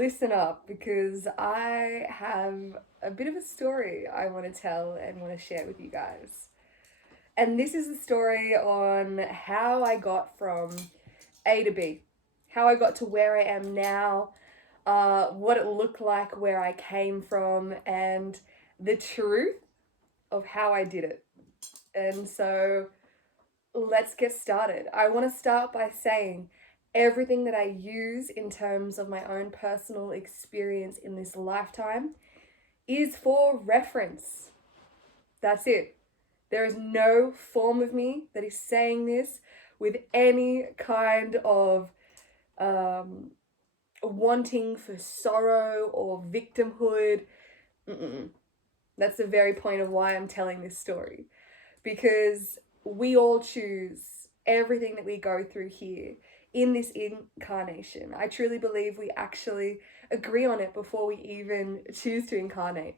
listen up because I have a bit of a story I want to tell and want to share with you guys. And this is the story on how I got from A to B, how I got to where I am now, what it looked like where I came from, and the truth of how I did it. And so let's get started. I want to start by saying everything that I use in terms of my own personal experience in this lifetime is for reference. That's it. There is no form of me that is saying this with any kind of wanting for sorrow or victimhood. Mm-mm. That's the very point of why I'm telling this story. Because we all choose everything that we go through here in this incarnation. I truly believe we actually agree on it before we even choose to incarnate.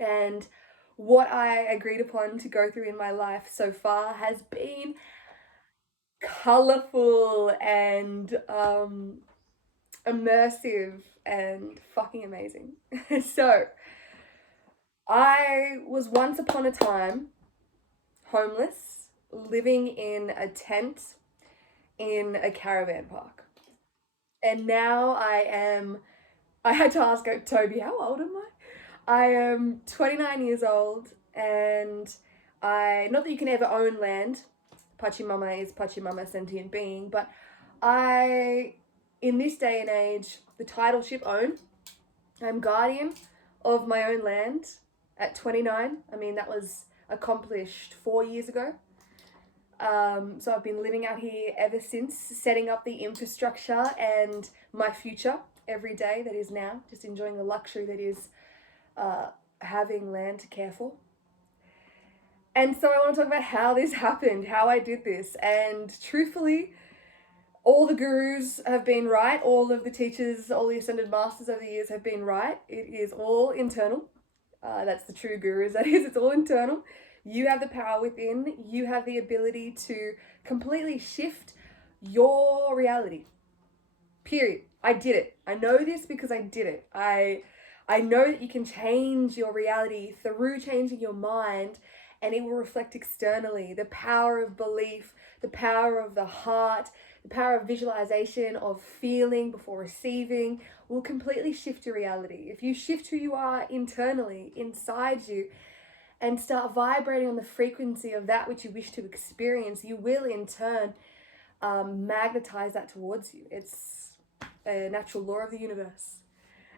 And what I agreed upon to go through in my life so far has been colorful and immersive and fucking amazing. So, I was once upon a time homeless, living in a tent in a caravan park. And now I had to ask Toby, how old am I? I am 29 years old, and not that you can ever own land, Pachamama is Pachamama, sentient being, but in this day and age, the titleship own, I'm guardian of my own land at 29. I mean, that was accomplished 4 years ago. So I've been living out here ever since, setting up the infrastructure and my future every day that is now, just enjoying the luxury that is having land to care for. And so I want to talk about how this happened, how I did this. And truthfully, all the gurus have been right. All of the teachers, all the ascended masters over the years have been right. It is all internal. That's the true gurus, that is. It's all internal. You have the power within. You have the ability to completely shift your reality. Period. I did it. I know this because I did it. I know that you can change your reality through changing your mind, and it will reflect externally. The power of belief, the power of the heart, the power of visualization, of feeling before receiving will completely shift your reality. If you shift who you are internally, inside you, and start vibrating on the frequency of that which you wish to experience, you will in turn magnetize that towards you. It's a natural law of the universe.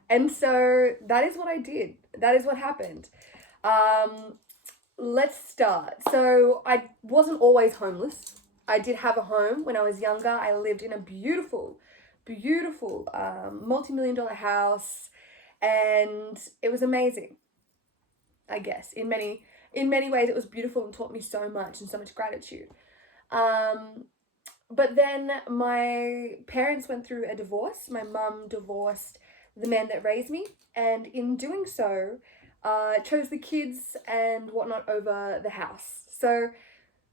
And so that is what I did. That is what happened. Let's start. So I wasn't always homeless. I did have a home when I was younger. I lived in a beautiful, beautiful multi-million-dollar house, and it was amazing. I guess in many ways it was beautiful and taught me so much and so much gratitude. But then my parents went through a divorce. My mum divorced the man that raised me, and in doing so, chose the kids and whatnot over the house. So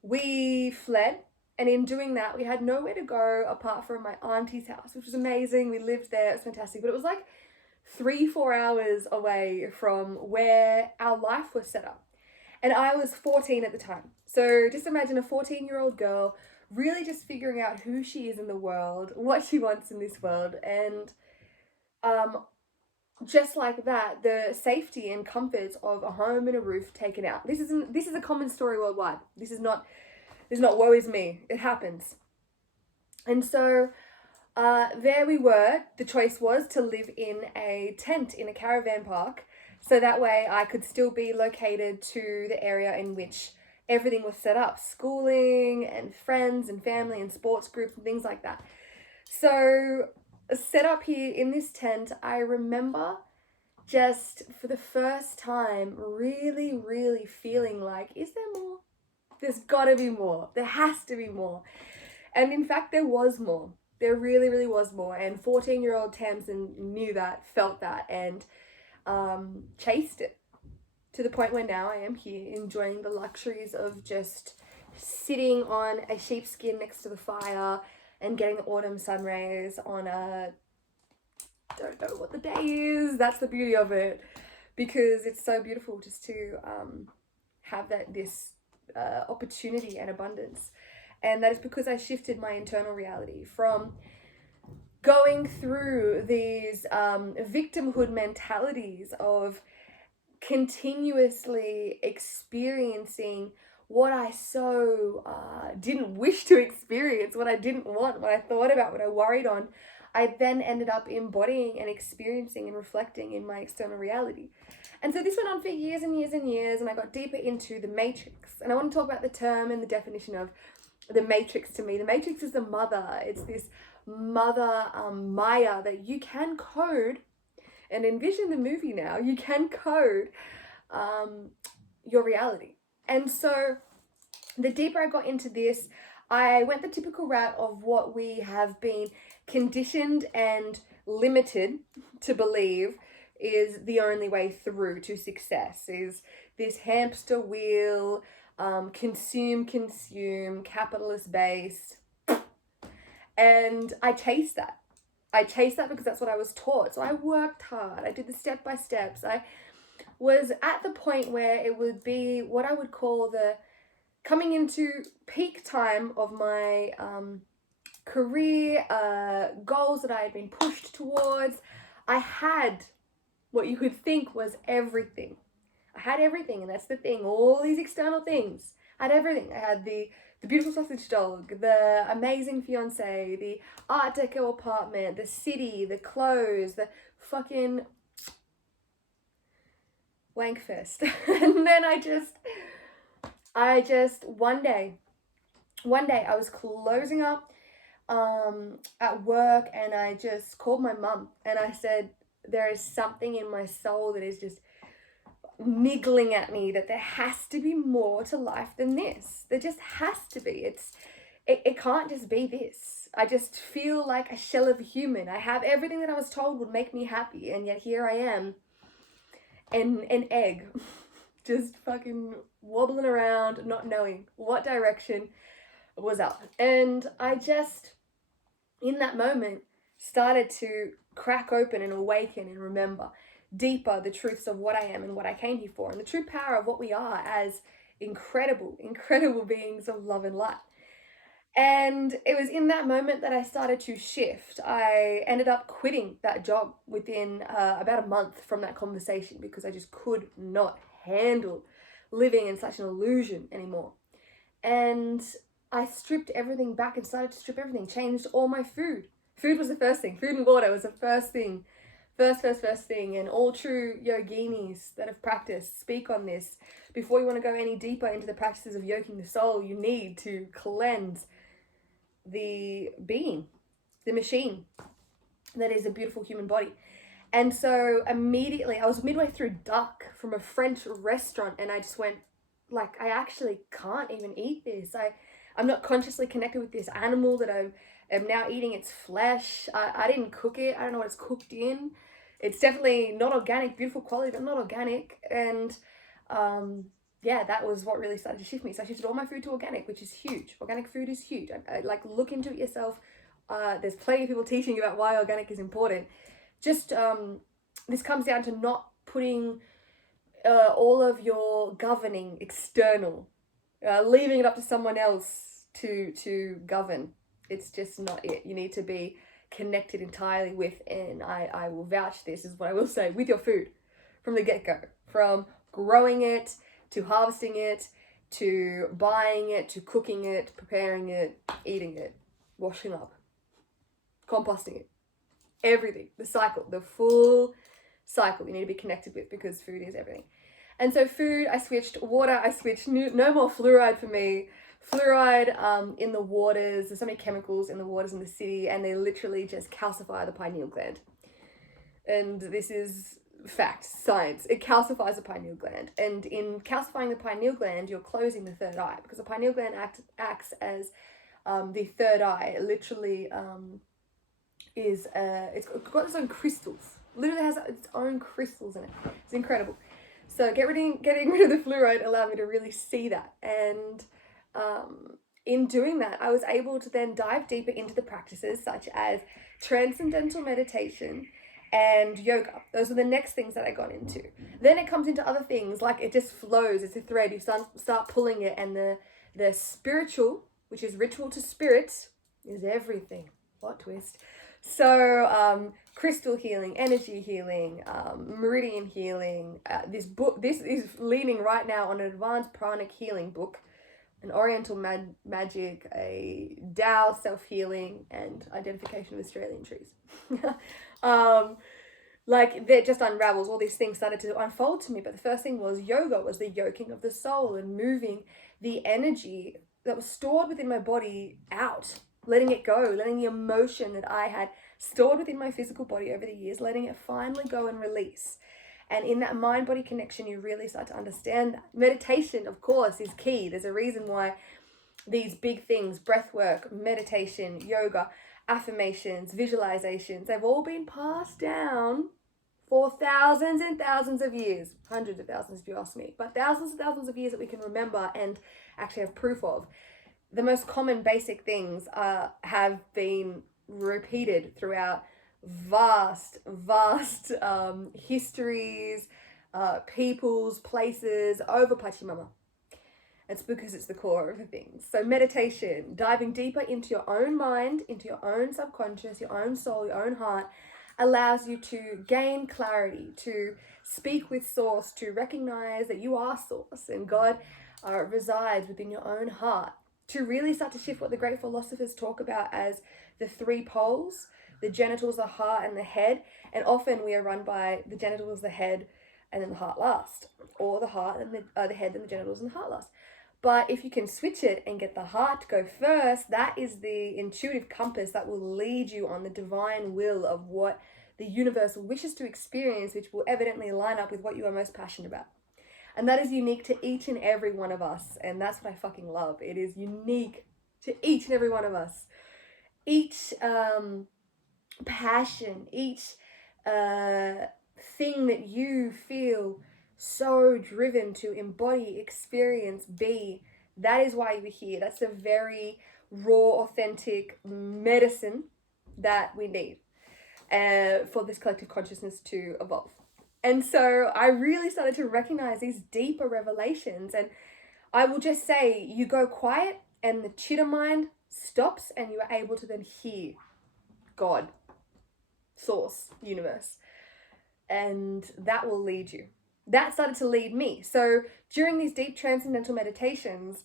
we fled, and in doing that, we had nowhere to go apart from my auntie's house, which was amazing. We lived there, it was fantastic, but it was like 3-4 hours away from where our life was set up. And I was 14 at the time. So just imagine a 14-year-old girl really just figuring out who she is in the world, what she wants in this world, and just like that, the safety and comforts of a home and a roof taken out. This is a common story worldwide. This is not woe is me. It happens. And so there we were. The choice was to live in a tent in a caravan park, so that way I could still be located to the area in which everything was set up, schooling and friends and family and sports groups and things like that. So set up here in this tent, I remember just for the first time really, really feeling like, is there more? There's gotta be more. There has to be more. And in fact, there was more. There really, really was more. And 14-year-old Tamsin knew that, felt that, and chased it to the point where now I am here enjoying the luxuries of just sitting on a sheepskin next to the fire and getting the autumn sun rays on a don't know what the day is. That's the beauty of it, because it's so beautiful just to have this opportunity and abundance. And that is because I shifted my internal reality from going through these victimhood mentalities of continuously experiencing what I so didn't wish to experience, what I didn't want, what I thought about, what I worried on. I then ended up embodying and experiencing and reflecting in my external reality. And so this went on for years and years and years, and I got deeper into the matrix. And I want to talk about the term and the definition of the matrix to me. The matrix is the mother. It's this mother Maya that you can code and envision the movie now. You can code your reality. And so the deeper I got into this, I went the typical route of what we have been conditioned and limited to believe is the only way through to success, is this hamster wheel, consume, capitalist base. And I chased that. I chased that because that's what I was taught. So I worked hard. I did the step-by-steps. I was at the point where it would be what I would call the coming into peak time of my career, goals that I had been pushed towards. I had what you could think was everything. I had everything, and that's the thing. All these external things. I had everything. I had the beautiful sausage dog, the amazing fiance, the Art Deco apartment, the city, the clothes, the fucking wank fest. And then I just one day I was closing up at work, and I just called my mum and I said, there is something in my soul that is just niggling at me that there has to be more to life than this. There just has to be. It can't just be this. I just feel like a shell of a human. I have everything that I was told would make me happy, and yet here I am, an egg, just fucking wobbling around, not knowing what direction was up. And I just, in that moment, started to crack open and awaken and remember deeper the truths of what I am and what I came here for, and the true power of what we are as incredible beings of love and light. And it was in that moment that I started to shift. I ended up quitting that job within about a month from that conversation, because I just could not handle living in such an illusion anymore. And I stripped everything back and started to strip everything, changed all my food. Food was the first thing. Food and water was the first thing. First thing. And all true yoginis that have practiced speak on this. Before you want to go any deeper into the practices of yoking the soul, you need to cleanse the being, the machine that is a beautiful human body. And so immediately, I was midway through duck from a French restaurant, and I just went, like, I actually can't even eat this. I'm not consciously connected with this animal that I am now eating its flesh. I didn't cook it. I don't know what it's cooked in. It's definitely not organic, beautiful quality, but not organic. And yeah, that was what really started to shift me. So I shifted all my food to organic, which is huge. Organic food is huge. I like, look into it yourself. There's plenty of people teaching about why organic is important. Just this comes down to not putting all of your governing external, leaving it up to someone else to govern. It's just not it. You need to be connected entirely with, and I will vouch this is what I will say, with your food from the get-go, from growing it to harvesting it to buying it to cooking it, preparing it, eating it, washing up, composting it, everything, the cycle, the full cycle you need to be connected with, because food is everything. And so food, I switched. Water, I switched. No more fluoride for me. Fluoride in the waters, there's so many chemicals in the waters in the city, and they literally just calcify the pineal gland. And this is fact, science. It calcifies the pineal gland. And in calcifying the pineal gland, you're closing the third eye, because the pineal gland acts as the third eye. It literally it's got its own crystals. Literally has its own crystals in it. It's incredible. So getting rid of the fluoride allowed me to really see that. And in doing that, I was able to then dive deeper into the practices such as transcendental meditation and yoga. Those are the next things that I got into. Then it comes into other things, like it just flows. It's a thread. You start pulling it, and the spiritual, which is ritual to spirit, is everything. What twist? So crystal healing, energy healing, meridian healing. This is leaning right now on an advanced pranic healing book, an oriental magic, a Tao self-healing, and identification of Australian trees. Like that just unravels. All these things started to unfold to me, but the first thing was yoga, was the yoking of the soul and moving the energy that was stored within my body out, letting it go, letting the emotion that I had stored within my physical body over the years, letting it finally go and release. And in that mind-body connection, you really start to understand that. Meditation, of course, is key. There's a reason why these big things, breath work, meditation, yoga, affirmations, visualizations, they've all been passed down for thousands and thousands of years. Hundreds of thousands if you ask me. But thousands and thousands of years that we can remember and actually have proof of. The most common basic things have been repeated throughout vast histories, peoples, places, over Pachamama. It's because it's the core of the things. So meditation, diving deeper into your own mind, into your own subconscious, your own soul, your own heart, allows you to gain clarity, to speak with source, to recognize that you are source and God resides within your own heart, to really start to shift what the great philosophers talk about as the three poles, the genitals, the heart, and the head. And often we are run by the genitals, the head, and then the heart last, or the heart and the head and the genitals and the heart last. But if you can switch it and get the heart to go first, that is the intuitive compass that will lead you on the divine will of what the universe wishes to experience, which will evidently line up with what you are most passionate about. And that is unique to each and every one of us. And that's what I fucking love. It is unique to each and every one of us. Each passion, each thing that you feel so driven to embody, experience, be, that is why you're here. That's a very raw, authentic medicine that we need for this collective consciousness to evolve. And so I really started to recognize these deeper revelations. And I will just say, you go quiet and the chitta mind stops and you are able to then hear God, source, universe. And that will lead you. That started to lead me. So during these deep transcendental meditations,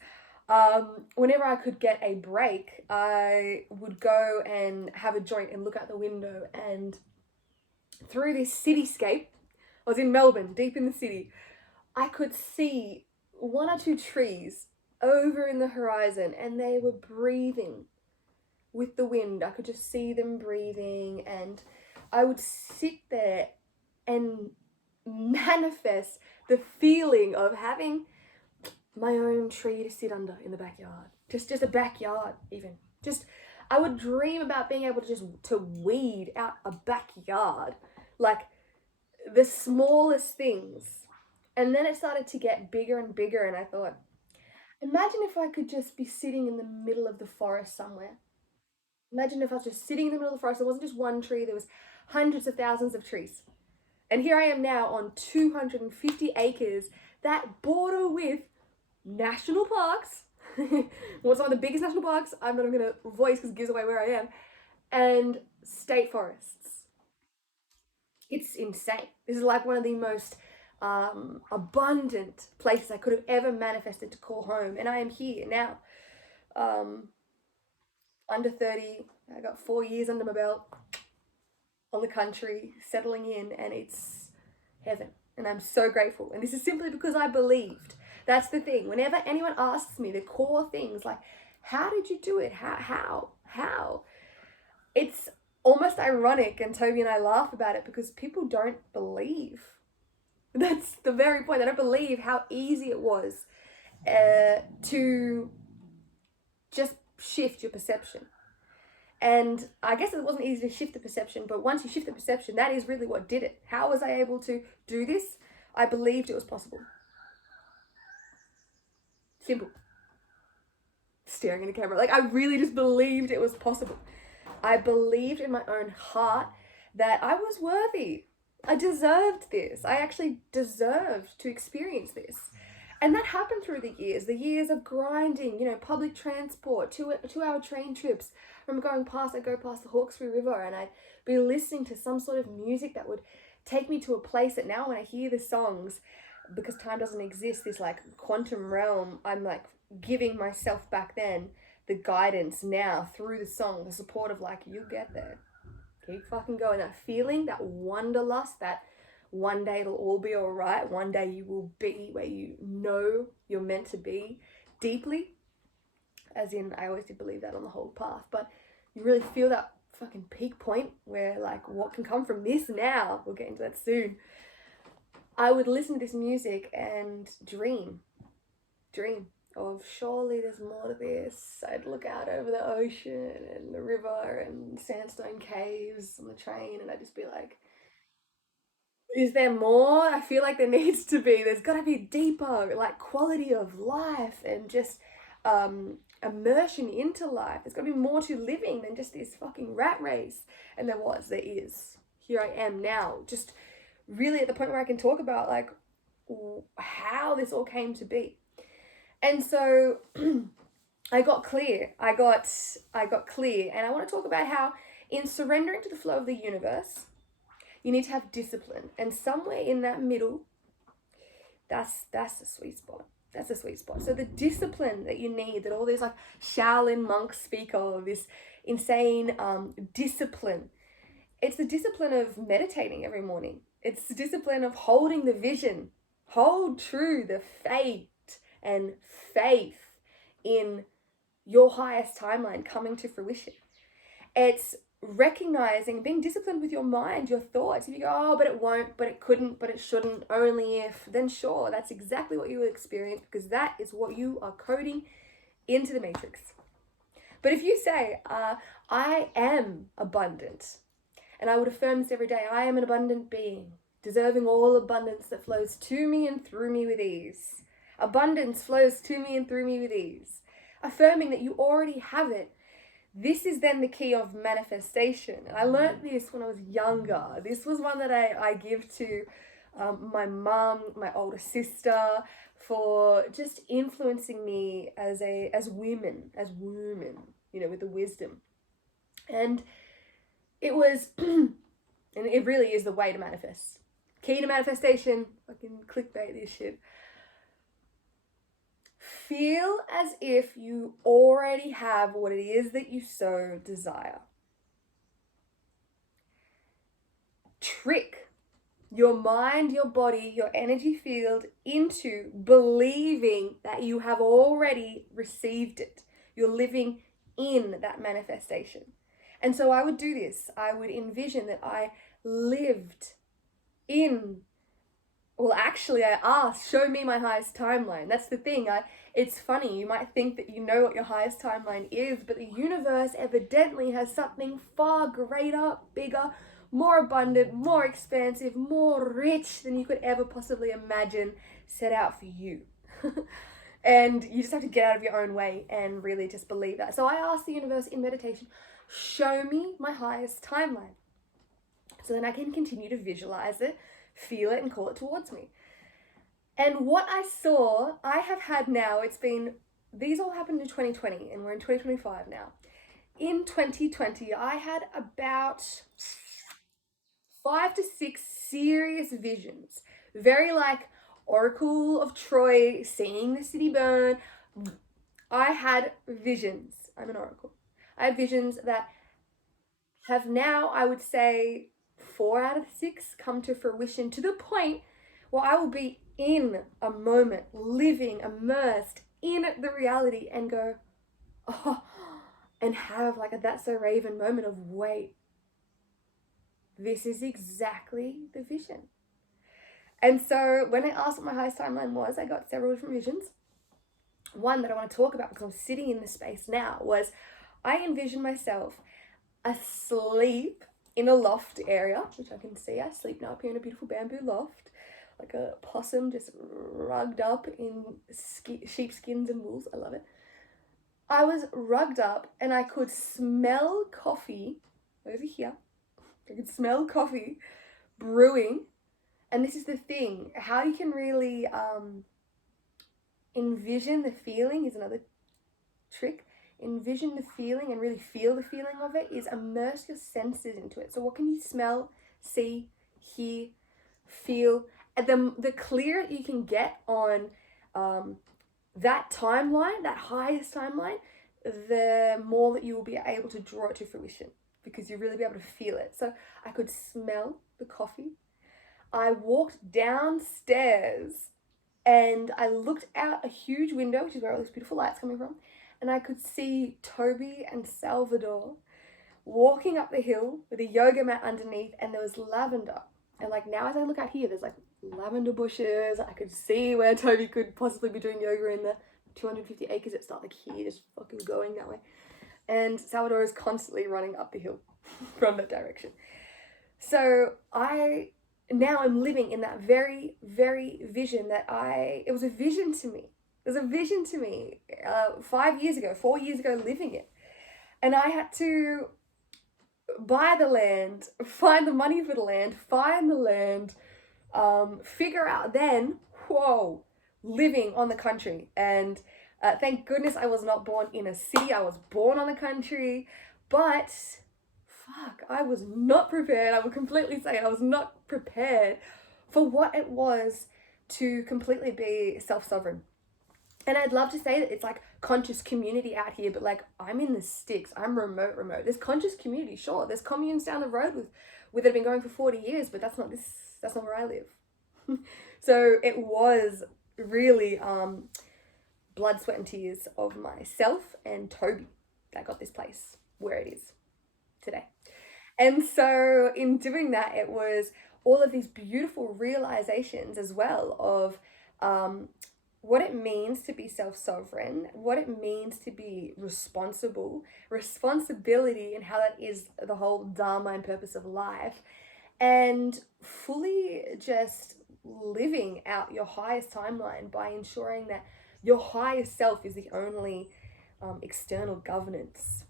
whenever I could get a break, I would go and have a joint and look out the window. And through this cityscape, I was in Melbourne, deep in the city, I could see one or two trees over in the horizon and they were breathing with the wind. I could just see them breathing, and I would sit there and manifest the feeling of having my own tree to sit under in the backyard. Just a backyard even. I would dream about being able to weed out a backyard. Like the smallest things. And then it started to get bigger and bigger, and I thought, imagine if I could just be sitting in the middle of the forest somewhere. Imagine if I was just sitting in the middle of the forest. There wasn't just one tree, there was hundreds of thousands of trees. And here I am now on 250 acres that border with national parks. What's one of the biggest national parks? I'm not even going to voice because it gives away where I am. And state forests. It's insane. This is like one of the most abundant places I could have ever manifested to call home. And I am here now. Under 30, I got 4 years under my belt on the country, settling in, and it's heaven. And I'm so grateful. And this is simply because I believed. That's the thing. Whenever anyone asks me the core things like, how did you do it? How? It's almost ironic, and Toby and I laugh about it because people don't believe. That's the very point. They don't believe how easy it was to just shift your perception. And I guess it wasn't easy to shift the perception, but once you shift the perception, that is really what did it. How was I able to do this? I believed it was possible. Simple. Staring in the camera. Like, I really just believed it was possible. I believed in my own heart that I was worthy. I deserved this. I actually deserved to experience this. And that happened through the years of grinding, public transport, 2 hour train trips. I remember I'd go past the Hawkesbury River and I'd be listening to some sort of music that would take me to a place that now when I hear the songs, because time doesn't exist, this like quantum realm, I'm like giving myself back then the guidance now through the song, the support of like, you get there. Keep fucking going. That feeling, that wanderlust, that one day it'll all be all right. One day you will be where you know you're meant to be deeply. As in, I always did believe that on the whole path. But you really feel that fucking peak point where like, what can come from this now? We'll get into that soon. I would listen to this music and dream of surely there's more to this. I'd look out over the ocean and the river and sandstone caves on the train and I'd just be like, is there more? I feel like there needs to be. There's got to be deeper, like quality of life and just immersion into life. There's got to be more to living than just this fucking rat race. And there is. Here I am now, just really at the point where I can talk about like how this all came to be. And so I got clear. I got clear. And I want to talk about how in surrendering to the flow of the universe, you need to have discipline. And somewhere in that middle, that's the sweet spot. That's the sweet spot. So the discipline that you need, that all these like Shaolin monks speak of, this insane discipline. It's the discipline of meditating every morning. It's the discipline of holding the vision. Hold true the fate and faith in your highest timeline coming to fruition. It's recognizing, being disciplined with your mind, your thoughts. If you go, oh, but it won't, but it couldn't, but it shouldn't, only if, then sure, that's exactly what you will experience because that is what you are coding into the matrix. But if you say, I am abundant, and I would affirm this every day, I am an abundant being, deserving all abundance that flows to me and through me with ease. Abundance flows to me and through me with ease. Affirming that you already have it. This is then the key of manifestation. And I learned this when I was younger. This was one that I give to my mum, my older sister, for just influencing me as women, with the wisdom. And it was, and it really is the way to manifest. Key to manifestation, fucking clickbait this shit. Feel as if you already have what it is that you so desire. Trick your mind, your body, your energy field into believing that you have already received it. You're living in that manifestation. And so I would do this. I would envision that I lived in, well, actually I asked, show me my highest timeline. That's the thing. It's funny, you might think that you know what your highest timeline is, but the universe evidently has something far greater, bigger, more abundant, more expansive, more rich than you could ever possibly imagine set out for you. And you just have to get out of your own way and really just believe that. So I asked the universe in meditation, show me my highest timeline. So then I can continue to visualize it, feel it, and call it towards me. And what I saw, I have had now, these all happened in 2020 and we're in 2025 now. In 2020, I had about 5 to 6 serious visions. Very like Oracle of Troy, seeing the city burn. I had visions. I'm an oracle. I had visions that have now, I would say, 4 out of 6 come to fruition to the point where I will be in a moment, living, immersed in the reality and go, oh, and have like a that's so Raven moment of, wait, this is exactly the vision. And so when I asked what my highest timeline was, I got several different visions. One that I want to talk about because I'm sitting in the space now was I envisioned myself asleep in a loft area, which I can see. I sleep now up here in a beautiful bamboo loft, like a possum just rugged up in sheepskins and wools. I love it. I was rugged up and I could smell coffee over here I could smell coffee brewing. And this is the thing, how you can really envision the feeling is another trick. Envision the feeling and really feel the feeling of it is immerse your senses into it. So what can you smell, see, hear, feel? And the clearer you can get on that timeline, that highest timeline, the more that you will be able to draw it to fruition, because you'll really be able to feel it. So I could smell the coffee. I walked downstairs and I looked out a huge window, which is where all these beautiful lights coming from, and I could see Toby and Salvador walking up the hill with a yoga mat underneath, and there was lavender. And like now as I look out here, there's like lavender bushes. I could see where Toby could possibly be doing yoga in the 250 acres that start like here, just fucking going that way. And Salvador is constantly running up the hill from that direction. So now I'm living in that very, very vision that it was a vision to me. It was a vision to me 4 years ago, living it. And I had to buy the land, find the money for the land, find the land, figure out then, living on the country. And thank goodness I was not born in a city. I was born on the country, but fuck, I was not prepared. I would completely say I was not prepared for what it was to completely be self-sovereign. And I'd love to say that it's like conscious community out here, but like I'm in the sticks. I'm remote. There's conscious community, sure. There's communes down the road with that have been going for 40 years, but that's not where I live. So it was really blood, sweat, and tears of myself and Toby that got this place where it is today. And so in doing that, it was all of these beautiful realizations as well of what it means to be self-sovereign, what it means to be responsible, responsibility, and how that is the whole dharma and purpose of life, and fully just living out your highest timeline by ensuring that your highest self is the only external governance.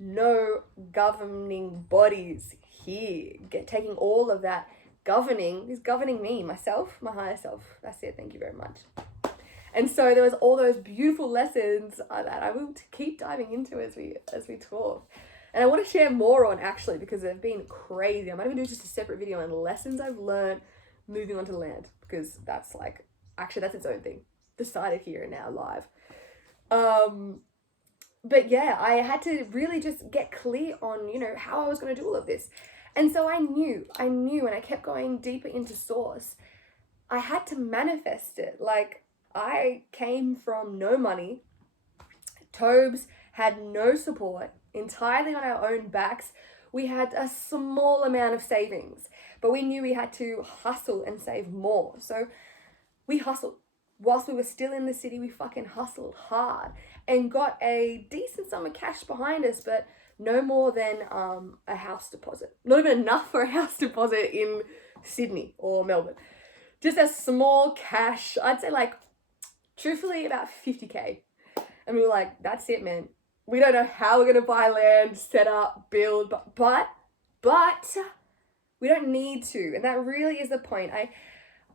No governing bodies here. Taking all of that governing me, myself, my higher self. That's it. Thank you very much. And so there was all those beautiful lessons that I will keep diving into as we talk. And I want to share more on actually, because they've been crazy. I might even do just a separate video on lessons I've learned moving onto land, because that's its own thing. Decided here and now live. But yeah, I had to really just get clear on, how I was going to do all of this. And so I knew, and I kept going deeper into source. I had to manifest it. Like, I came from no money. Tobes had no support, entirely on our own backs. We had a small amount of savings, but we knew we had to hustle and save more. So we hustled. Whilst we were still in the city, we fucking hustled hard and got a decent sum of cash behind us, but no more than a house deposit. Not even enough for a house deposit in Sydney or Melbourne. Just a small cash, I'd say truthfully about 50K. And we were like, that's it, man. We don't know how we're going to buy land, set up, build, but we don't need to. And that really is the point.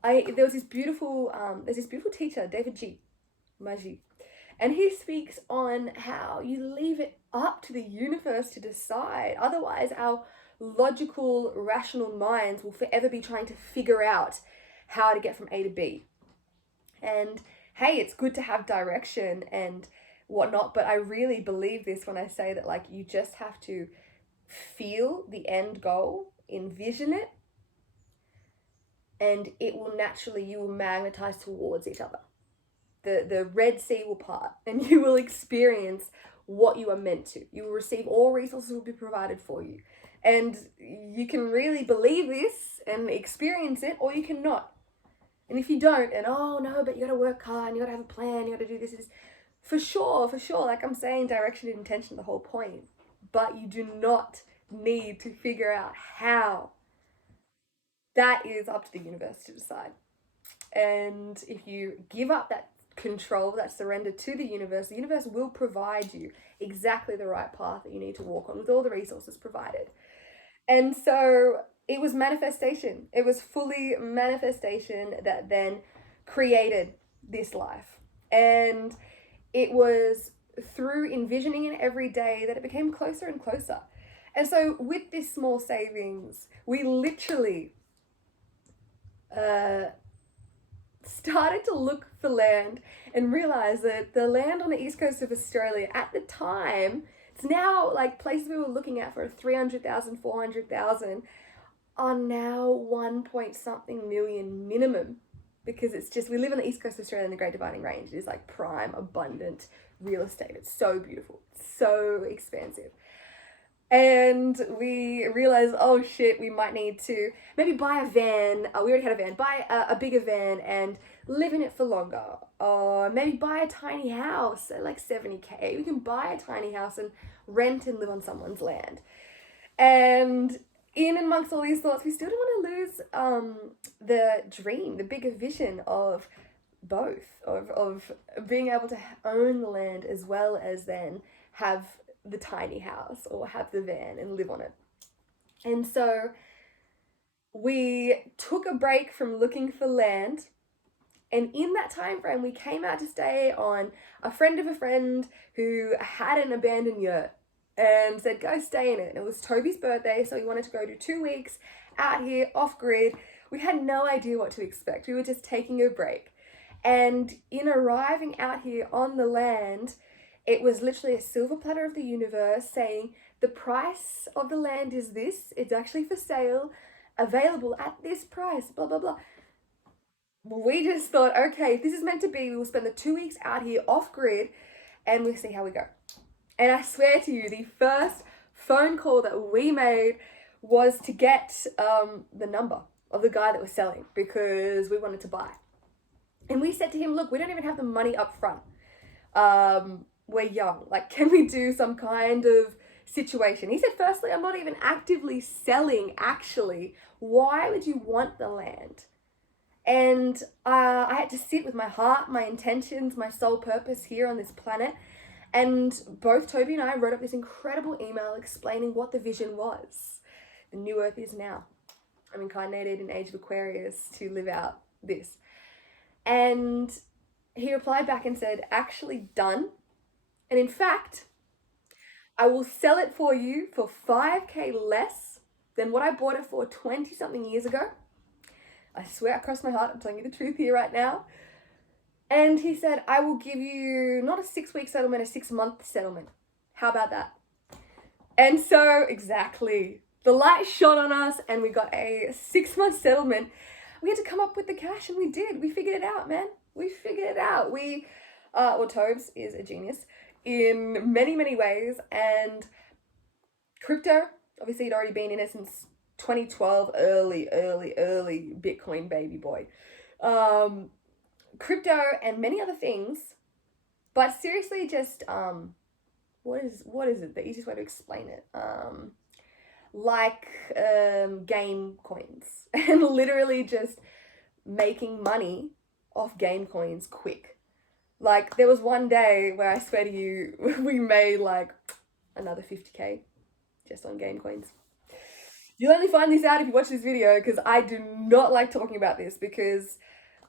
There's this beautiful teacher, David Maji, and he speaks on how you leave it up to the universe to decide. Otherwise, our logical, rational minds will forever be trying to figure out how to get from A to B. And hey, it's good to have direction and whatnot, but I really believe this when I say that you just have to feel the end goal, envision it, and it will naturally, you will magnetize towards each other. The Red Sea will part and you will experience what you are meant to. You will receive all resources will be provided for you. And you can really believe this and experience it, or you cannot. And if you don't, and oh no, but you gotta work hard and you gotta have a plan, you gotta do this. For sure. Like I'm saying, direction and intention, the whole point. But you do not need to figure out how. That is up to the universe to decide. And if you give up that control, that surrender to the universe will provide you exactly the right path that you need to walk on with all the resources provided. And so it was manifestation. It was fully manifestation that then created this life. And it was through envisioning it every day that it became closer and closer. And so with this small savings, we literally uh, started to look for land and realize that the land on the east coast of Australia at the time, it's now like places we were looking at for 300,000, 400,000 are now 1 point something million minimum, because it's just, we live on the east coast of Australia in the Great Dividing Range. It is like prime, abundant real estate. It's so beautiful, so expansive. And we realized, oh shit, we might need to maybe buy a van. We already had a van. Buy a bigger van and live in it for longer. Or maybe buy a tiny house at like 70K. We can buy a tiny house and rent and live on someone's land. And in amongst all these thoughts, we still don't want to lose the dream, the bigger vision of both, of being able to own the land as well as then have the tiny house or have the van and live on it. And so we took a break from looking for land, and in that time frame we came out to stay on a friend of a friend who had an abandoned yurt and said go stay in it. And it was Toby's birthday, so we wanted to go do 2 weeks out here off grid. We had no idea what to expect. We were just taking a break. And in arriving out here on the land, it was literally a silver platter of the universe saying, the price of the land is this, it's actually for sale, available at this price, blah, blah, blah. We just thought, okay, if this is meant to be, we will spend the 2 weeks out here off grid and we'll see how we go. And I swear to you, the first phone call that we made was to get the number of the guy that was selling, because we wanted to buy. And we said to him, look, we don't even have the money up front. We're young. Like, can we do some kind of situation? He said, firstly, I'm not even actively selling, actually. Why would you want the land? And I had to sit with my heart, my intentions, my sole purpose here on this planet. And both Toby and I wrote up this incredible email explaining what the vision was. The new earth is now. I'm incarnated in Age of Aquarius to live out this. And he replied back and said, actually done. And in fact, I will sell it for you for 5K less than what I bought it for 20 something years ago. I swear across my heart, I'm telling you the truth here right now. And he said, I will give you not a 6-week settlement, a 6-month settlement. How about that? And so, exactly, the light shone on us and we got a 6-month settlement. We had to come up with the cash, and we did. We figured it out, man. We figured it out. Tobes is a genius in many, many ways. And crypto, obviously he'd already been in it since 2012, early Bitcoin baby boy. Crypto and many other things, but seriously just, what is it? The easiest way to explain it? Game coins and literally just making money off game coins quick. Like, there was one day where I swear to you, we made like another 50K just on game coins. You'll only find this out if you watch this video, because I do not like talking about this, because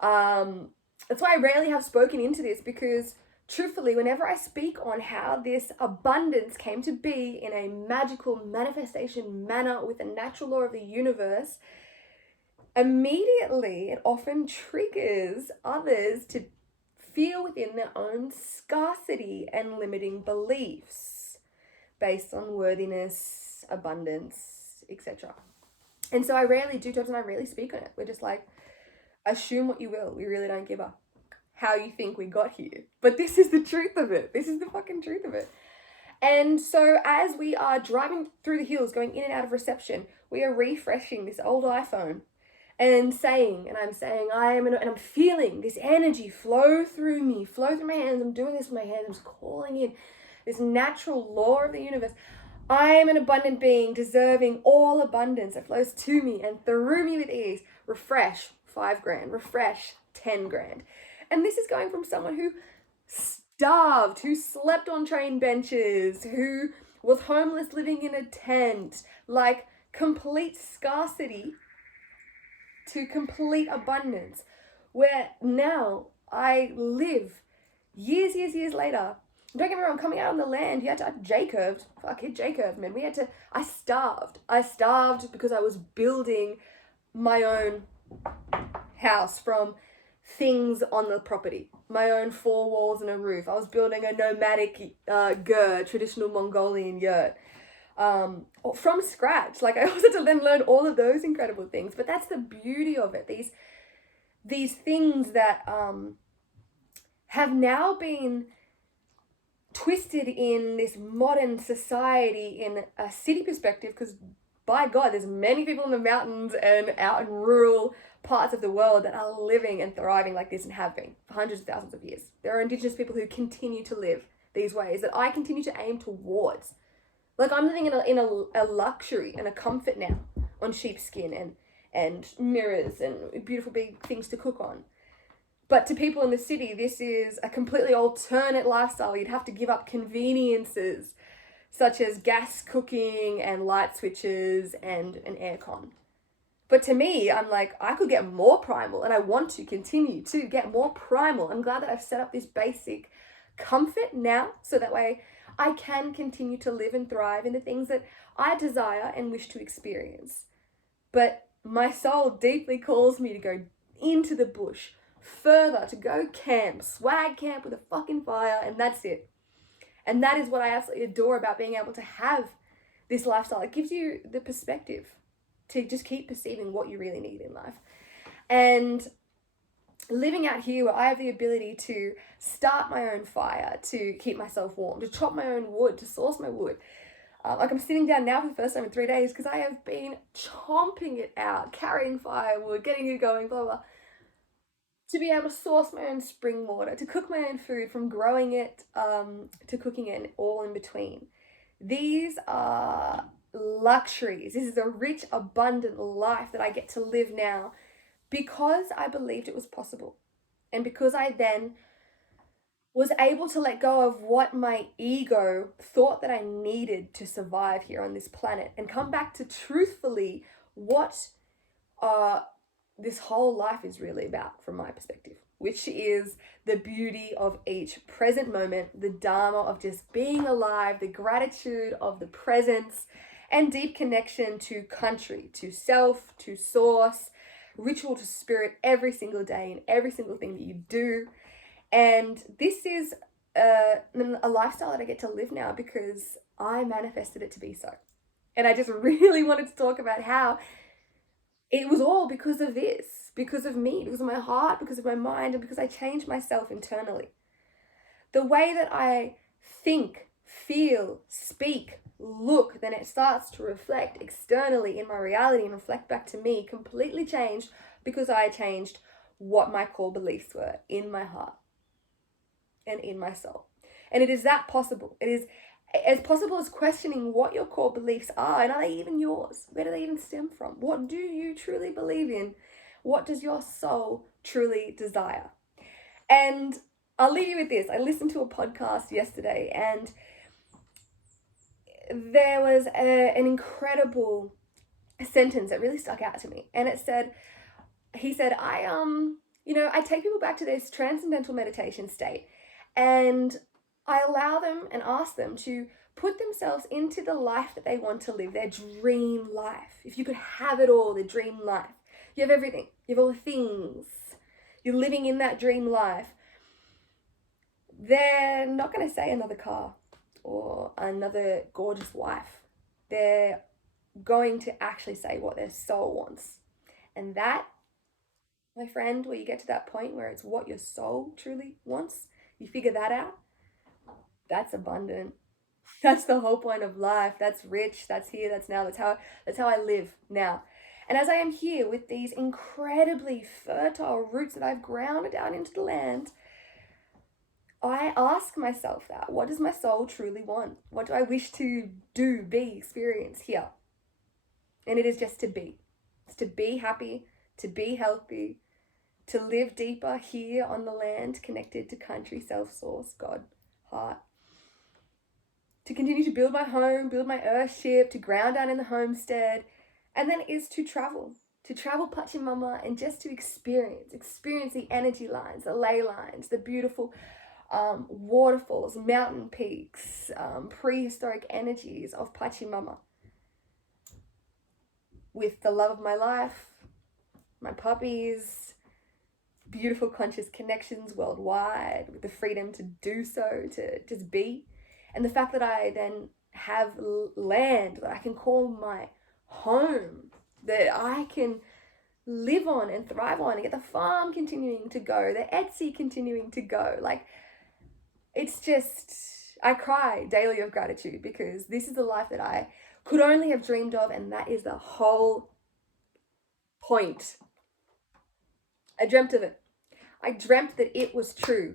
that's why I rarely have spoken into this, because truthfully, whenever I speak on how this abundance came to be in a magical manifestation manner with the natural law of the universe, immediately it often triggers others to feel within their own scarcity and limiting beliefs based on worthiness, abundance, etc. And so I rarely do, Jobs, and I rarely speak on it. We're just like, assume what you will. We really don't give a how you think we got here. But this is the truth of it. This is the fucking truth of it. And so as we are driving through the hills, going in and out of reception, we are refreshing this old iPhone and I'm feeling this energy flow through me, flow through my hands. I'm doing this with my hands. I'm just calling in this natural law of the universe. I am an abundant being, deserving all abundance that flows to me and through me with ease. Refresh, 5 grand. Refresh, 10 grand. And this is going from someone who starved, who slept on train benches, who was homeless living in a tent, like complete scarcity to complete abundance, where now I live years later. Don't get me wrong, coming out on the land, you had to J-curved. Fuck it, J-curved, man. I starved. I starved because I was building my own house from things on the property. My own 4 walls and a roof. I was building a nomadic yurt, traditional Mongolian yurt. From scratch. Like, I also had to then learn all of those incredible things. But that's the beauty of it. These things that have now been twisted in this modern society in a city perspective, because by God, there's many people in the mountains and out in rural parts of the world that are living and thriving like this and have been for hundreds of thousands of years. There are indigenous people who continue to live these ways that I continue to aim towards. Like, I'm living in a luxury and a comfort now on sheepskin and mirrors and beautiful big things to cook on. But to people in the city, this is a completely alternate lifestyle. You'd have to give up conveniences such as gas cooking and light switches and an aircon. But to me, I'm like, I could get more primal, and I want to continue to get more primal. I'm glad that I've set up this basic comfort now, so that way I can continue to live and thrive in the things that I desire and wish to experience. But my soul deeply calls me to go into the bush, further, to go camp, swag camp with a fucking fire, and that's it. And that is what I absolutely adore about being able to have this lifestyle. It gives you the perspective to just keep perceiving what you really need in life. And living out here where I have the ability to start my own fire, to keep myself warm, to chop my own wood, to source my wood. Like, I'm sitting down now for the first time in 3 days because I have been chomping it out, carrying firewood, getting it going, blah, blah. To be able to source my own spring water, to cook my own food, from growing it to cooking it, and all in between. These are luxuries. This is a rich, abundant life that I get to live now because I believed it was possible. And because I then was able to let go of what my ego thought that I needed to survive here on this planet and come back to truthfully what this whole life is really about from my perspective, which is the beauty of each present moment, the dharma of just being alive, the gratitude of the presence, and deep connection to country, to self, to source, ritual to spirit every single day in every single thing that you do. And this is a lifestyle that I get to live now because I manifested it to be so. And I just really wanted to talk about how it was all because of this, because of me, because of my heart, because of my mind, and because I changed myself internally. The way that I think, feel, speak, look, then it starts to reflect externally in my reality and reflect back to me, completely changed because I changed what my core beliefs were in my heart and in my soul. And it is that possible. It is as possible as questioning what your core beliefs are, and are they even yours? Where do they even stem from? What do you truly believe in? What does your soul truly desire? And I'll leave you with this. I listened to a podcast yesterday, and there was an incredible sentence that really stuck out to me. And it said, he said, I take people back to this transcendental meditation state, and I allow them and ask them to put themselves into the life that they want to live, their dream life. If you could have it all, the dream life. You have everything. You have all the things. You're living in that dream life. They're not going to say another car or another gorgeous wife. They're going to actually say what their soul wants. And that, my friend, where you get to that point where it's what your soul truly wants, you figure that out, that's abundant. That's the whole point of life. That's rich. That's here. That's now. That's how I live now. And as I am here with these incredibly fertile roots that I've grounded down into the land, I ask myself that. What does my soul truly want? What do I wish to do, be, experience here? And it is just to be. It's to be happy, to be healthy, to live deeper here on the land, connected to country, self-source, God, heart. To continue to build my home, build my earthship, to ground down in the homestead, And then is to travel Pachamama and just to experience the energy lines, the ley lines, the beautiful waterfalls, mountain peaks, prehistoric energies of Pachamama. With the love of my life, my puppies, beautiful conscious connections worldwide, with the freedom to do so, to just be. And the fact that I then have land that I can call my home, that I can live on and thrive on, and get the farm continuing to go, the Etsy continuing to go. Like, it's just, I cry daily of gratitude, because this is the life that I could only have dreamed of, and that is the whole point. I dreamt of it. I dreamt that it was true,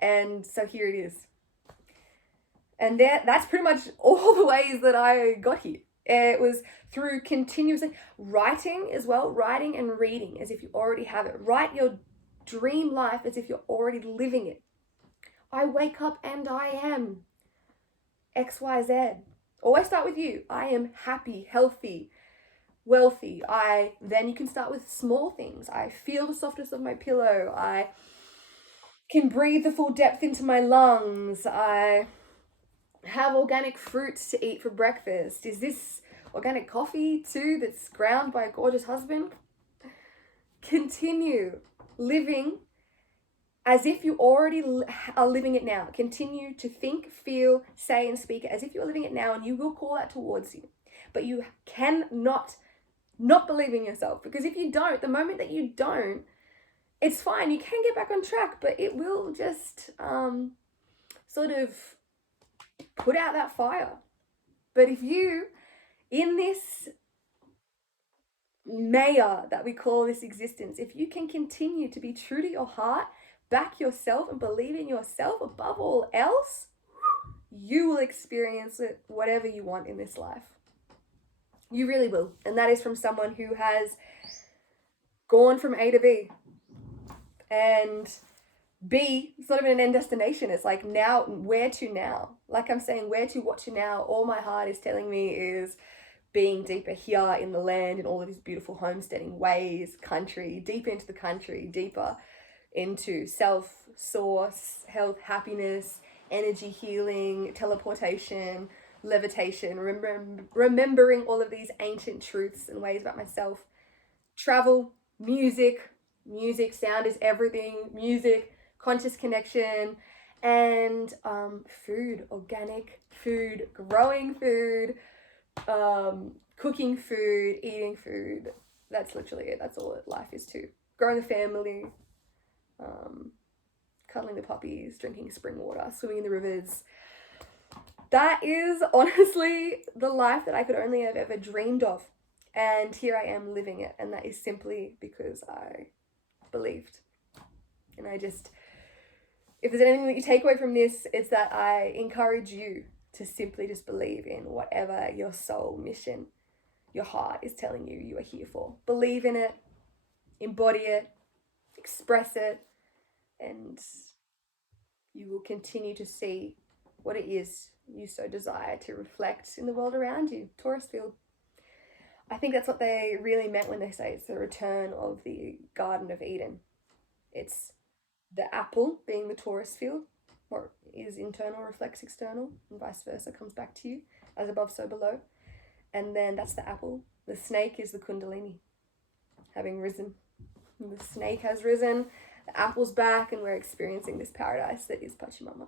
and so here it is. And that's pretty much all the ways that I got here. It was through continuously writing as well, writing and reading as if you already have it. Write your dream life as if you're already living it. I wake up and I am XYZ. Always start with you. I am happy, healthy, wealthy. Then you can start with small things. I feel the softness of my pillow. I can breathe the full depth into my lungs. I have organic fruits to eat for breakfast. Is this organic coffee too that's ground by a gorgeous husband? Continue living as if you already are living it now. Continue to think, feel, say, and speak as if you're living it now, and you will call that towards you. But you cannot not believe in yourself, because if you don't, the moment that you don't, it's fine. You can get back on track, but it will just sort of put out that fire. But if you, in this maya that we call this existence, if you can continue to be true to your heart, back yourself, and believe in yourself above all else, you will experience it, whatever you want in this life. You really will. And that is from someone who has gone from A to B. And B, it's not even an end destination. It's like, now, where to now? Like I'm saying, where to, what to now? All my heart is telling me is being deeper here in the land, in all of these beautiful homesteading ways, country, deeper into the country, deeper into self, source, health, happiness, energy healing, teleportation, levitation, remembering all of these ancient truths and ways about myself. Travel, music, sound is everything, music, conscious connection, and food, organic food, growing food, cooking food, eating food. That's literally it. That's all life is too. Growing a family, cuddling the puppies, drinking spring water, swimming in the rivers. That is honestly the life that I could only have ever dreamed of. And here I am living it. And that is simply because I believed. And I just, if there's anything that you take away from this, it's that I encourage you to simply just believe in whatever your soul mission, your heart is telling you you are here for. Believe in it, embody it, express it, and you will continue to see what it is you so desire to reflect in the world around you. Torus field. I think that's what they really meant when they say it's the return of the Garden of Eden. It's the apple being the torus field, or is internal reflects external, and vice versa, comes back to you, as above so below. And then that's the apple. The snake is the kundalini, having risen. And the snake has risen, the apple's back, and we're experiencing this paradise that is Pachamama.